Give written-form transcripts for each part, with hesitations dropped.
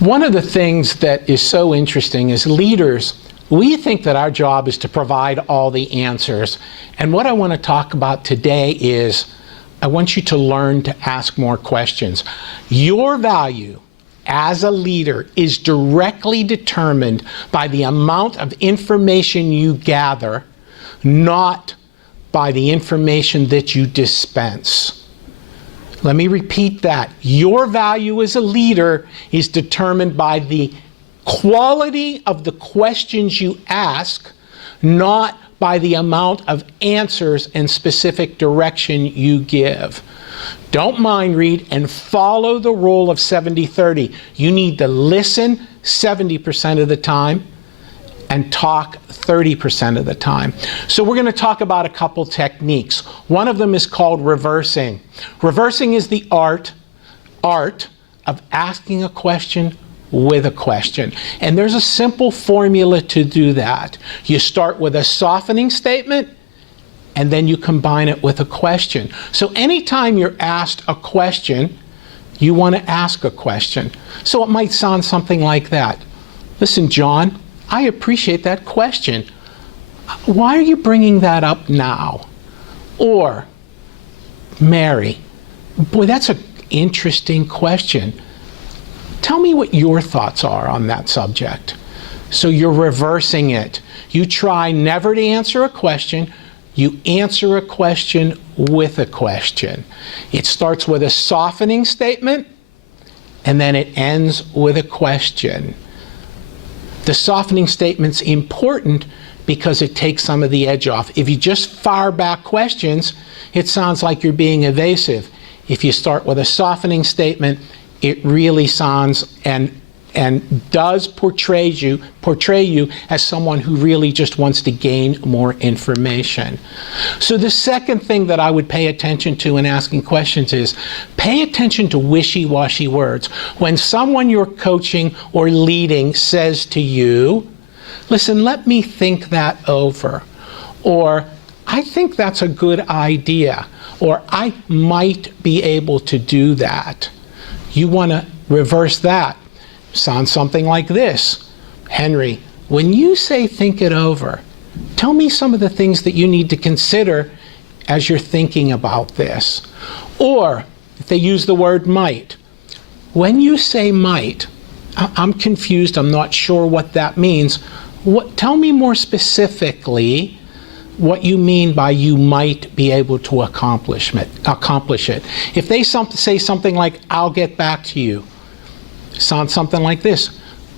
One of the things that is so interesting is leaders, we think that our job is to provide all the answers. And what I want to talk about today is I want you to learn to ask more questions. Your value as a leader is directly determined by the amount of information you gather, not by the information that you dispense. Let me repeat that. Your value as a leader is determined by the quality of the questions you ask, not by the amount of answers and specific direction you give. Don't mind read and follow the rule of 70-30. You need to listen 70% of the time and talk 30% of the time. So we're going to talk about a couple techniques. One of them is called reversing. Reversing is the art of asking a question with a question. And there's a simple formula to do that. You start with a softening statement, and then you combine it with a question. So anytime you're asked a question, you want to ask a question. So it might sound something like that. Listen, John, I appreciate that question. Why are you bringing that up now? Or, Mary, boy, that's an interesting question. Tell me what your thoughts are on that subject. So you're reversing it. You try never to answer a question. You answer a question with a question. It starts with a softening statement, and then it ends with a question. The softening statement's important because it takes some of the edge off. If you just fire back questions, it sounds like you're being evasive. If you start with a softening statement, it really sounds and does portray you as someone who really just wants to gain more information. So the second thing that I would pay attention to in asking questions is pay attention to wishy-washy words. When someone you're coaching or leading says to you, listen, let me think that over, or I think that's a good idea, or I might be able to do that. You want to reverse that. Sounds something like this. Henry, when you say think it over, tell me some of the things that you need to consider as you're thinking about this. Or, if they use the word might, when you say might, I'm confused, I'm not sure what that means. Tell me more specifically what you mean by you might be able to accomplish it. If they say something like, I'll get back to you, sounds something like this.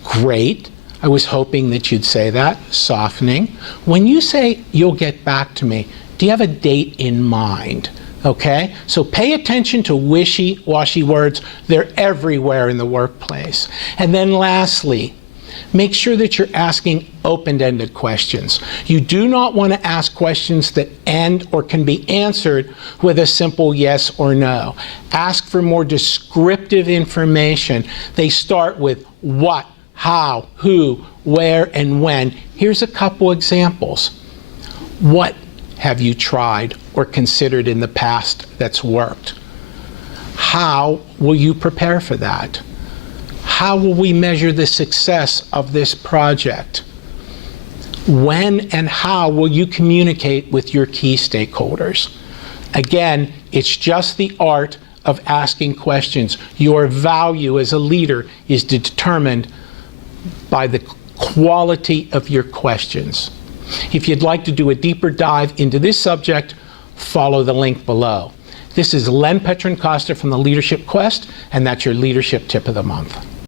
Great. I was hoping that you'd say that. Softening. When you say you'll get back to me, do you have a date in mind? Okay? So pay attention to wishy-washy words. They're everywhere in the workplace. And then lastly, make sure that you're asking open-ended questions. You do not want to ask questions that end or can be answered with a simple yes or no. Ask for more descriptive information. They start with what, how, who, where, and when. Here's a couple examples. What have you tried or considered in the past that's worked? How will you prepare for that? How will we measure the success of this project? When and how will you communicate with your key stakeholders? Again, it's just the art of asking questions. Your value as a leader is determined by the quality of your questions. If you'd like to do a deeper dive into this subject, follow the link below. This is Len Petrancosta from the Leadership Quest, and that's your Leadership Tip of the Month.